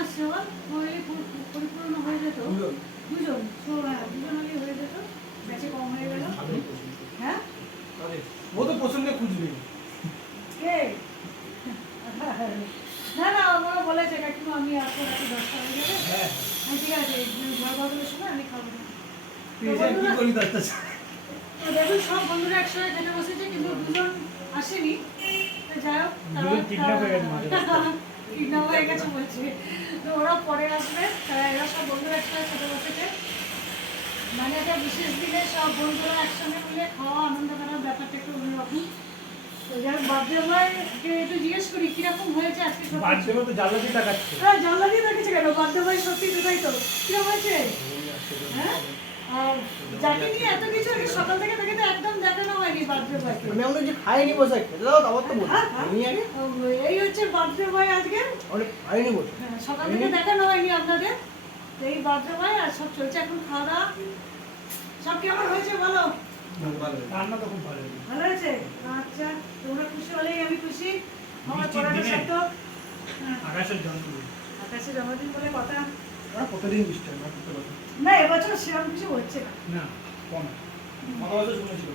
আসছে পরিপূর্ণ হয়ে যেত। দুজন। হ্যাঁ হয়ে যেত। কম হয়ে গেল। হ্যাঁ? ও তো পছন্দ খুঁজবে। কে? না না ওরা বলেছে কাকিমা আমি আসব রাতে দশটা হয়ে যাবে। ঠিক আছে ঝড় বাদলের সময় আমি খাব। না তুই এসে কি করি দশটা তো দেখুন সব বন্ধুরা একসঙ্গে খেতে বসেছে কিন্তু দুজন আসেনি। যাই হোক kidnap হয়ে গেছে হয়ে বলছে। তো ওরা পরে আসবে। এরা সব বন্ধুরা একসঙ্গে খেতে বসেছে। মানে একটা বিশেষ দিনে সব বন্ধুরা একসঙ্গে মিলে খাওয়া আনন্দ করার ব্যাপারটা একটু অন্যরকম। তো বার্থডে একটু জিজ্ঞেস করি কীরকম হয়েছে আজকে দেবো তো জ্বালা দিয়ে টাকাচ্ছে হ্যাঁ জানলা দিয়ে দেখেছে কেন? বার্থডে বয় সত্যি দুটাই তো। কীরকম হয়েছে? হ্যাঁ আর যাকে নিয়ে এত কিছু আগে সকাল থেকে তাকে তো একদম দেখানো হয়নি বার্থডে বয়কে আমি আমরা যে খাইনি বসে খেতে দাও তারপর তো বলি হ্যাঁ, হ্যাঁ। আমি আগে এই হচ্ছে বার্থডে বয় আজকে? অনেক খাইনি বসে। হ্যাঁ, সকাল থেকে দেখানো হয়নি আপনাদের। তো এই বার্থডে বয় আর সব চলছে এখন খাওয়া দাওয়া সব কেমন হয়েছে বলো? রান্না তো খুব ভালো ভালো হয়েছে? আচ্ছা তোমরা খুশি হলেই আমি খুশি। আমার পড়াটা দিনে? সত্য আকাশের জন্ম আকাশে জন্মদিন বলে কথা? বৃষ্টি হয়? না এবছর সেরকম কিছু হচ্ছে না। না কম। গত বছর শুনেছিল